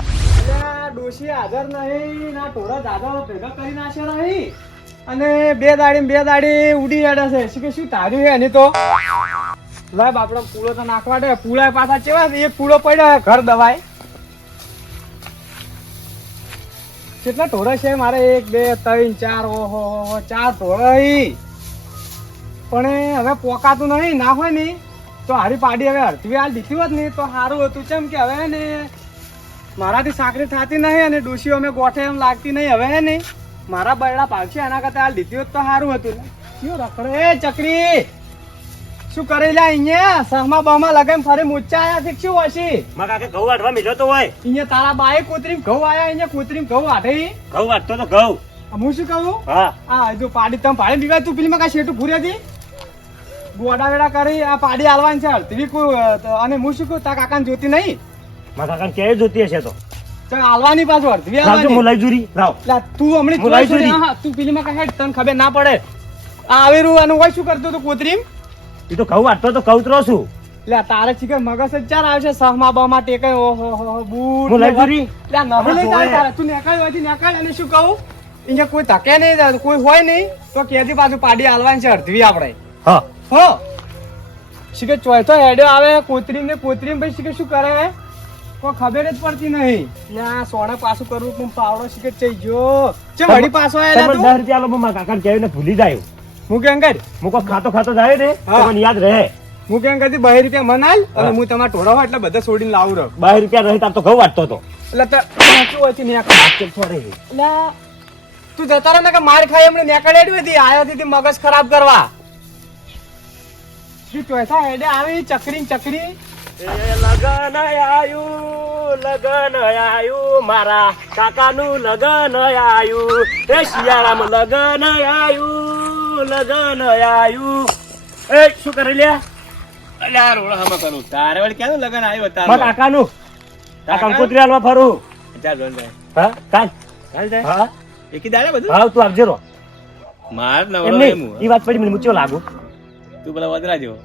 ડોશી હાજર નહીં ના ટોળા દાદા ભેગા કરી નાખે નહીં અને બે દાડી ઉડી હેડે છે શું કે શું તાર્યું હે એની તો લાય બાપડો પૂળો તો નાખવા દે પૂળા પાછા ચેવા એક પૂળો પડ્યો ઘર દવાય કેટલા ટોળા છે મારે 1 2 3 4 ઓહો 4 ટોળા પણ હવે પોકાતું નહીં ના હોય ને તો હારી પાડી હવે હરતી હાલ દીધી હોત ને તો સારું હતું કેમ કે હવે ને મારાથી સાકરી થતી નહીં અને ડોશીઓ અમે ગોઠે એમ લાગતી નહીં હવે ને મારા બરડા પાકશે એના કરતા હાલ દીધી હોત તો સારું હતું ને કયો રખડે ચકરી શું કરી લે અહીંયા સહમા બહમા લગામ ફરી મૂચા આયા છે શું હશે માં કાકે ઘઉં વાટવા મિલો તો હોય અહીંયા તારા બાએ કૂતરીમ ઘઉં આયા અહીંયા કૂતરીમ ઘઉં વાટે ઘઉં વાટતો તો ઘઉં હું શું કહું હા આ જો પાડી તમે પાડી દીવા તું પેલી માં કા શેટું ભૂરી હતી ગોડા વેડા કરી આ પાડી હાલવાની છે હળતી કોઈ અને હું શું કહું તા કાકાને જોતી નહીં માં કાકાને ક્યારે જોતી હશે તો હાલવાની પાછું હળતી લાવજો હાલવાની મુલાઈ જુરી લાવ લા તું હમણે મુલાઈ જોઈ જોડી. હા તું પેલી માં કા હેડ તને ખબર ના પડે આ આવેરું અને ઓય શું કરતો તો કૂતરીમ એ તો ઘઉં વાટતો તો કઉતરો છું લે તારે ચીકર મગજ જ ચાર આવશે સહમા બહમા ટેકે ઓહો બૂટ મુલાઈ જોરી લે નહી લઈ તારે તું નેકાળ હોયથી નેકાળ અને શું કહું અહીંયા કોઈ તકે નહીં કોઈ હોય નહીં તો કેદી પાછું પાડી હાલવાની છે અડધવી આપણે હા હો શીખે ચોથો હેડ્યો આવે કોતરીમ ભાઈ શીખે શું કરે કોઈ ખબર જ પડતી નહીં ના સોના પાછું કરવું પણ પાવડો શીખે ચઈ ગયો ચે વળી પાછો આયેલા તમે તું 10 રૂપિયા લો માં કાકાને કહેવીને ભૂલી જાય હું કેમ કર હું કોઈ ખાતો જાય ને તો હા. મને યાદ રહે હું કેમ કરતી 2 રૂપિયા મનાલ અને હા. હું તમારા ટોળા હોય એટલે બધા છોડીને લાવું રહ 2 રૂપિયા રહી તાર તો ઘઉં વાટતો હતો એટલે શું હોય છે એટલે તું જતા રહે ને કે માર ખાઈ એમણે નેકળેડી હતી આયા હતી મગજ ખરાબ કરવા શું ચોથા હેડે આવી ચકરી લગન આયુ મારા કાકાનું લગન આયુ એ શિયાળામાં લગન આયુ એ શું કરી લે અલ્યા રોળામાં કરું તારે વળી ક્યાં લગન આવ્યો મારા કાકાનું કંકોત્રી હાલવા ફરું ચાલ રોલ જાય હા કાલ ચાલ જાય હા એકી દાડે બધું હા તું આપજે રો માર એમ નવરો નહીં ઈ વાત પડી મને મૂચ્યો લાગુ તું પેલા વદરા જેવો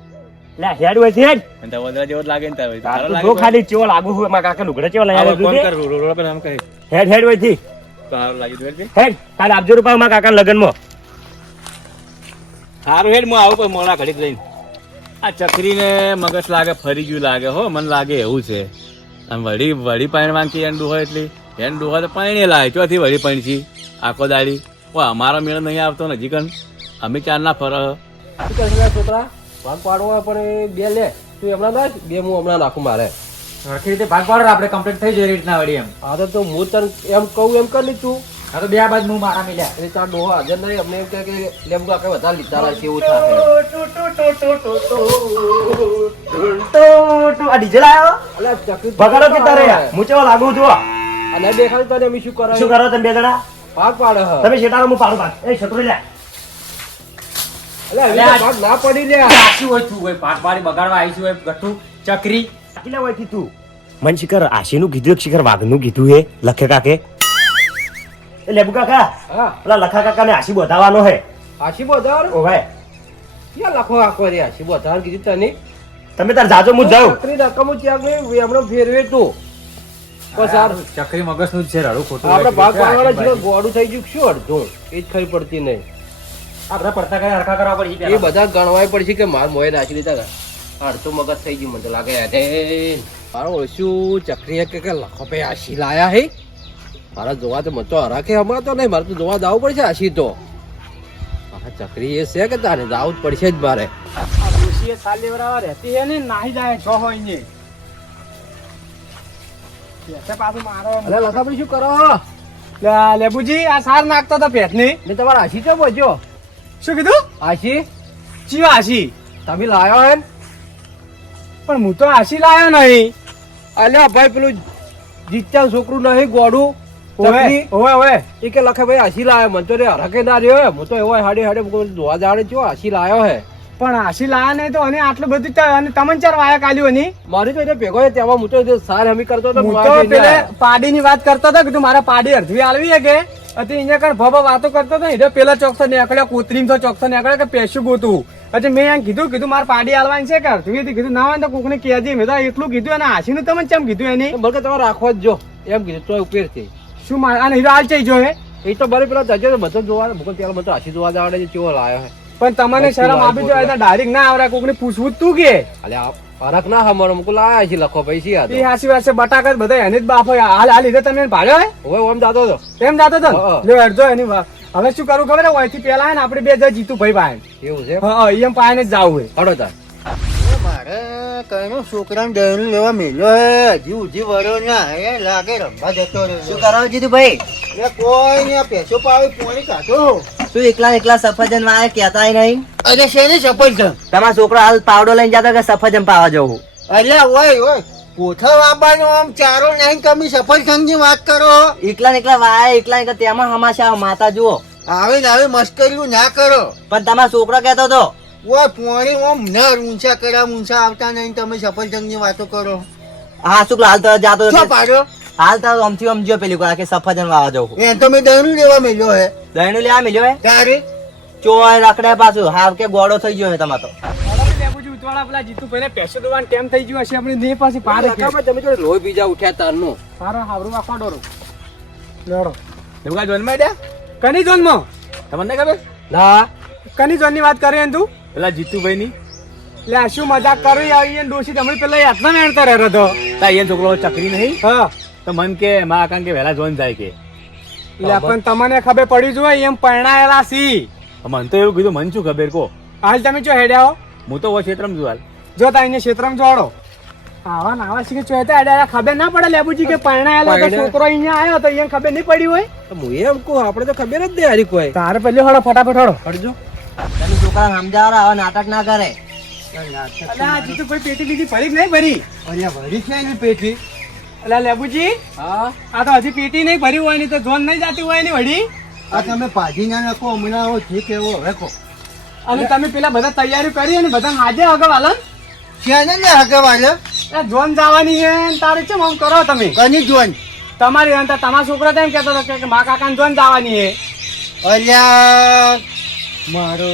લે હેડ હોય છે હેડ અને તાર વદરા જેવો જ લાગે ને તારે તારો તું લાગે જો ખાલી ચેવો લાગુ હોય મારા કાકા લુગડા ચેવો લઈ હવે આવ્યો ફોન તું કર રોળા પર આમ કહે હેડ હોય થી સારું લાગ્યું તું એટલે હેડ કાલે આપજો રૂપિયા મારા કાકા લગનમાં સારું હેડ હું આવું પણ મોડા ઘડીક લઈને આ ચકરીને મગજ લાગે ફરી ગયું લાગે હો મને લાગે એવું છે આમ વળી પાણી માંગી એંડું હોય એટલે એંડું હોય તો પાણી લાગે ચોથી વળી પાણી છી આખો દાડી ઓ અમારો મેળ નહીં આવતો નજીક અમે ચાર ના ફર શું કરશે છોકરા ભાગ પાડવો પણ બે લે તું હમણાં નાખ બે હું હમણાં નાખું મારે સરખી રીતે ભાગ પાડો આપણે કમ્પ્લીટ થઈ જાય રીતના વળી એમ હા તો હું તને એમ કહું એમ કરી લીધું આ તો બે બાદ હું મારા મિલ્યા એટલે તાર ડોહા હાજર નહીં અમને એમ કહે કે લેમ્બુ કાંઈ વધારે લીધા લાગે એવું થાય આ ડીજે લાયો અલા ચકરી બગાડો કે તારે હું ચેવો લાગુ છું અને દેખાડું તને અમે શું શું કરાય કરો તમે બે જણા ભાગ પાડે હ તમે શેટાનો હું પાડું ભાગ એ છોકરી લે એટલે હવે તો ભાગ ના પડી લે આશી હોય તું હોય પાટ પાડી બગાડવા આવી હોય ગઠ્ઠું ચકરી કેટલા હોય તું મન શિખર આશીનું કીધું એક શિખર વાઘનું કીધું હે લખે કાકે એ લેબુ કાકા હા પેલા લખા કાકાને આશી બતાવવાનો હે આશી બોધાર ઓવે ક્યાં લખો આખો રે આશી બોધાર કીધું તને તમે તાર જાજો હું જાઉં ચકરી રકમ ત્યાં ગઈ હમણાં ફેરવે તું બસ આ ચકરી મગજનું જ છે રડું ખોટું આપણે ભાગ પાડવાના હોય. જીવન ગોળું થઈ ગયું શું અડધું એ જ ખરી પડતી નહીં આપણે પડતા કઈ હરખા કરવા પડશે એ બધા ગણવાય પડશે કે માર મોય નાખી દીધા અડધું મગજ થઈ ગયું મને તો લાગે યાર મારો ઓળશું ચકરી કે લખો પે આશી લાયા હે મારા જોવા તો મને તો હરાખે હમણાં તો નહીં મારે તો જોવા જવું પડશે આશી તો આ ચકરી એ છે કે તારે જવું જ પડશે જ મારે આ ડોશીએ સાલ લેવરાવા રહેતી હે ને નાહી જાય છો હોય ને પેસે પાછું મારો અલે લખાપડી શું કરો લે લેબુજી આ સાર નાખતો તો પેટની ને તમારા આશી તો બોજો શું કીધું આશી ચિયો આશી તમે લાયો હે પણ હું તો આશી લાયો નહીં અલ્યા ભાઈ પેલું જીત્યા છોકરું નહીં ગોડું ઓવે ચકરી ઓવે ઓવે એ કે લખે ભાઈ આશી લાયો મને તો રે હરકે ના રહ્યો હું તો એવો હાડે હાડે ધોવા જાડે જો આશી લાયો હે પણ આશી લાયા નહીં તો અને આટલું બધું અને તમને ચાર વાયા કાલ્યું ની મારી તો એને ભેગો છે તેમાં હું તો સાર હમી કરતો હતો હું મારે તો જોઈને પેલે આયો. પાડીની વાત કરતો હતો કે તું મારા પાડી અડધવી આલવી હે કે હતી અહીંયા કણ ભભા વાતો કરતો હતો એટલે પેલા ચોકસો નીકળ્યો કૂતરીમ તો ચોકસો નીકળ્યો કે પેશું ગોતું એટલે મેં એમ કીધું મારે પાડી આલવાની છે કે અડધવી હતી કીધું ના હોય તો કોકને કહેજે મેં તો એટલું કીધું અને આશીનું તમે ચમ કીધું એની બલકે તમારે રાખવો જ જો એમ કીધું તો ઉપેર છે શું અને હીરો હાલ ચઈ જો હે એ તો બરે પેલા જજે તો બધો જોવા મુકલ પેલા બધો હાસી જોવા જવાડે છે કેવો લાયો હે પણ તમને શરમ આપી જો ડાયરેક્ટ ના આવડે કોકને પૂછવું જ તું કે અલે આ ફરક ના હમારો મુકલ લાયા છે લખો પૈસી આ એ હાસી વાત છે બટાકા જ બધા એને જ બાફો હાલ હાલ લીધે તમે ભાડ્યો હે હવે ઓમ જાતો હતો એમ જાતો તો હા. લ્યો હેડજો એની વાત હવે શું કરવું ખબર હે ઓયથી પેલા હે ને આપણે બે જણ જીતું ભાઈ પાસે એવું છે હા એમ પાસે જ જાવું હે હડો તાર મારે કઈનો છોકરાને દહેલું લેવા મેલ્યો હે હજી ઉજી વળ્યો ના હે લાગે રંભા જતો રહ્યો શું કરવા જીતું ભાઈ એટલે કોઈ ને પેસો પાવી પોણી કાઢો શું એકલા સફરજન માં કેતા નહીં અરે શેની સફરજન તમારો છોકરો હાલ પાવડો લઈને જતો કે સફરજન પાવા જવું અલ્યા ઓય કોઠા વાબાનો આમ ચારો નહીં તમે સફરજન ની વાત કરો એકલા વાય એકલા તેમાં હમાશા માતા જુઓ આવે ને આવે મસ્કરીઓ ના કરો પણ તમારો છોકરો કેતો હતો ઓય પોણી ઓમ નર ઊંચા કર્યા ઊંચા આવતા નહીં તમે સફરજન ની વાતો કરો હા શુક્લ હાલ તો જાતો શું પાડ્યો હાલ તો અમથી અમજો પેલી કે સફરજન વાવા જવું એ તમે દહેલું લેવા મેલ્યો હે દહીણું લેવા મિલ્યો હે તારે ચોય રખડે પાછું હાવ કે ગોળો થઈ ગયો હે તમારો તો લેબુજી ઉતવાળા પેલા જીતું ભાઈને પેસો દેવાનું ટેમ થઈ ગયું હશે આપણે ને પાછી પાર તમે જોડે લોહી બીજા ઉઠ્યા તારનો સારો હાવરું આખો ડોરો લેડો દેવગા જોનમાં ડ્યા કની ઝોનમાં તમને ખબર ના કની ઝોનની વાત કરે ને તું પેલા જીતુભાઈ ની લે આ શું મજાક કરી આવી ને ડોશી તમને પેલા હાથમાં મેણતા રહેતો હતો તા એ છોકરો ચકરી નહીં હા તો મન કે માં આકાંગ કે વહેલા જોન જાય કે લે પણ તમને ખબર પડી જોઈએ એમ પરણાયેલા સી મન તો એવું કીધું મન શું ખબર કો હાલ તમે ચો હેડ્યા હો હું તો વો ક્ષેત્રમાં છું હાલ જો તા અહીંયા ક્ષેત્રમાં જોડો આવા નાવા શીખે ચોયતા હેડ્યા ખબર ના પડે લેબુજી કે પરણાયેલો તો છોકરો અહીંયા આવ્યો તો અહીંયા ખબર નહીં પડી હોય તો હું એમ કહું આપણે તો ખબર જ નહીં હારી કોઈ તારે પેલી હળો ફટાફટ હળો હટજો તમે છોકરા સમજાવો આવા નાટક ના કરે અલા હજી તો કોઈ પેટી બીજી ભરી કે નહીં ભરી અલ્યા વળી છે એની પેટી અલા લેબુજી હા આ તો હજી પેટી નહીં ભરી હોય ની તો ઝોન નહીં જાતી હોય ની વડી આ તમે પાજી ના નાખો હમણાં આવો ઠીક એવો હવે કહો અને તમે પેલા બધા તૈયારી કરી અને બધા હાજે આગળ હાલો છે ને હકે વાલે ઝોન જવાની છે ને તારે કેમ આમ કરો તમે કની જોન તમારી અંતર તમારા છોકરા તેમ કહેતો હતો કે મા કાકા ઝોન જવાની છે અલ્યા મારો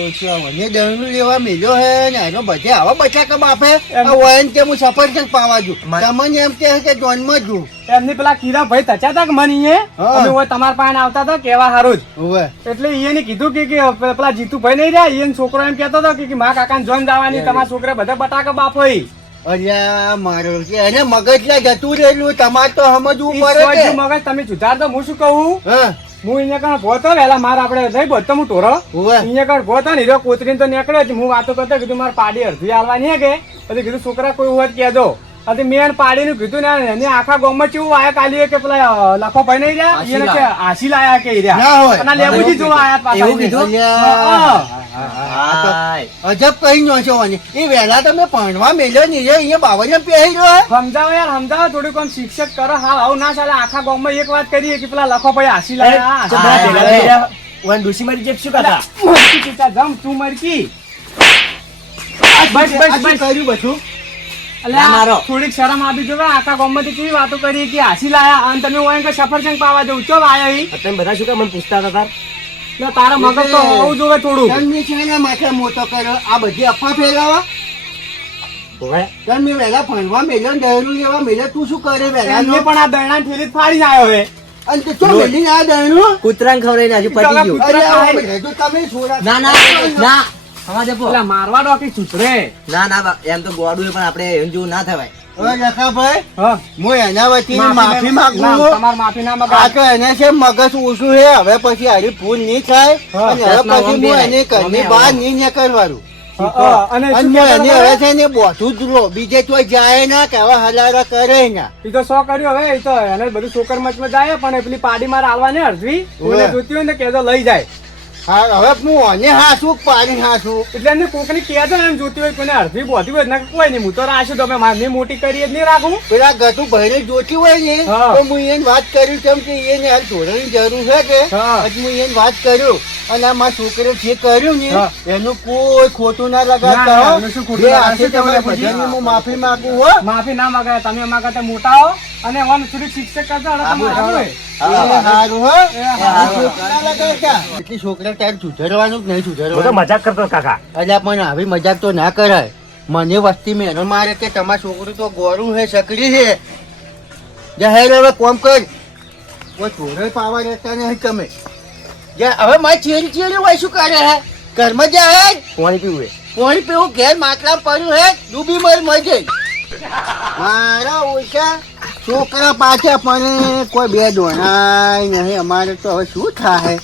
મને દહેલું લેવા મેલ્યો હે ને એનો બધે આવા બચાકા બાપે વયન કે હું સફરજન પાવા જુ તમને એમ કહે કે જોનમાં જુ એમની પેલા કીરા ભાઈ તચા હતા કે મને એ હા. અમે હોય તમારા પાસે આવતા હતા કેવા હારું જ હોવે એટલે એને કીધું કે પેલા જીતુભાઈ નહીં રહ્યા એને છોકરો એમ કહેતો હતો કે મા કાકા ઝોન જવાની તમારા છોકરા બધા બટાકા બાફો ઈ. અલ્યા મારો કે એને મગજ ના જતું રહેલું તમારે તો સમજવું ઈ પડે સોય કે મગજ તમે સુધાર તો હું શું કહું હા હું અહીંયા કણ ભોતો વેલા મારે આપણે નહીં ભોતો હું ટોરો હોવે અહીંયા કણ ભોતો ને હીરો કોતરીને તો નીકળ્યો છે. હું વાતો કરતો કીધું મારે પાડી અડધી હાલવાની હે કે પછી કીધું છોકરા કોઈ હોય તો કહેજો પછી મેં પાડીનું કીધું ને એને આખા ગામમાં કેવું આયા કાલી કે પેલા લખો ભાઈ નહીં રહ્યા એને કે આશી લાયા કે ઈ રહ્યા. ના હોય. અને આ લેબુજી જોવા આયા પાછા એવું કીધું? હા. હાય. અજબ કઈ નો છો એ વહેલા તમે ભણવા મેલ્યો ને એ અહીંયા બાવળિયા પહેરી રહ્યો સમજાવો યાર સમજાવો થોડુંક આમ શિક્ષક કરો હા આવું ના ચાલે આખા ગામમાં એક વાત કરીએ કે પેલા લખો ભાઈ આશી લાયા આશી હા, લાયા. ભેગા થઈ રહ્યા. વન ડોશી મારી જેબ શું કરતા મરકી ચીતા જમ તું મરકી બસ બસ બસ કર્યું બધું અલ્યા, ના મારો. થોડીક શરમ આપી જોવે આખા ગામમાંથી કેવી વાતો કરી કે હાસી લાયા અને તમે હોય કે સફરજન પાવા જવું ચો આયા ઈ તમે બધા શું કામ મને પૂછતા હતા તાર એટલે તારા મગજ તો હોવું જોવે થોડું તમે છે ને માથે મોટો કર્યો આ બધી અફવા ફેલાવા હોવે. તમે વહેલા ભણવા મેલ્યો ને દહેલું લેવા મેલ્યો તું શું કરે વહેલા એમને પણ આ દરણા ઠેલી જ ફાડી આવ્યો હે અને તું શું મેલી આ દહેલું કૂતરાને ખવડાવીને હજુ પતી ગયું કૂતરા અરે ખાય. આ બધું તમે છોડા ના ના ના સમાજે પો. એટલે મારવા ડોકી સુધરે ના ના બા, એમ તો ગોડું પણ આપણે એમ જેવું ના થવાય હવે લખાભાઈ હા હું એના વતી માફી માંગુ ના, છું. તમારે માફી ના આ મગાય તો એને છે મગજ ઓછું છે હવે પછી હારી ભૂલ નહીં થાય હા, અને હવે દસમા પછી વંબે હું એને ઘરની વંબે બહાર આવો. નહીં નીકળવાનું અને અને શું હું કહેતો એને હતો? હવે છે ને બોધું જ રહો બીજે કોઈ જાય ના કે હવે હલારા કરે ના ઈ તો શો કર્યું હવે ઈ તો એને બધું છોકર મચમાં જાય પણ પેલી પાડી માર આલવાની અડધી ઓવે. કોઈને જોતી હોય ને કેજો લઈ જાય હા હવે હું અને હાસું પાડી હાસું એટલે એમને કોકની કહેજો ને એમ જોતી હોય કોઈને અડધી બોધી હોય ને કોઈ નહીં હું તો રાશું તમે મારી મોટી કરી જ નહીં રાખું પેલા ગતું ભાઈને જોતી હોય ને હા. તો હું એને વાત કર્યું કેમ કે એને હાલ છોડવાની જરૂર છે કે હા. પછી હું એને વાત કર્યું અને આ મારા છોકરે જે કર્યું ને હા. એનું કોઈ ખોટું ના ના, લગાડતા ના, હો. એનું શું ખોટું જે લગાડતા? હાથે શું કહેવાય તમારા પછી? બધાની હું માફી માંગુ હો માફી ના મગાય તમે અમારા કરતા મોટા હો અને આમ થોડીક શિક્ષક કરજો એટલે તમારે સારું હોય. એ હારું હો એ હારું. ખોટું ના લગાડતા. એટલી છોકરા તારે સુધારવાનું કે નહીં હું તો સુધારવાનું મજાક કરતો હતો કાકા અલ્યા પણ આવી મજાક તો ના કરાય મને વસ્તી મેનો મારે કે તમારા છોકરું તો ગોરું હે સકરી છે જાહેર હવે કોમ કર કોઈ ચોરે પાવા રહેતા નહીં તમે હવે મારી ચેરી હોય શું કરે હે ઘરમાં જાય પાણી પીવું પાણી પીવું ઘેર માટલા પડ્યું હે ડૂબી મરી જઈ મારા ઓછા છોકરા પાછા પણ કોઈ બે દોણાય નહીં અમારે તો હવે શું થાય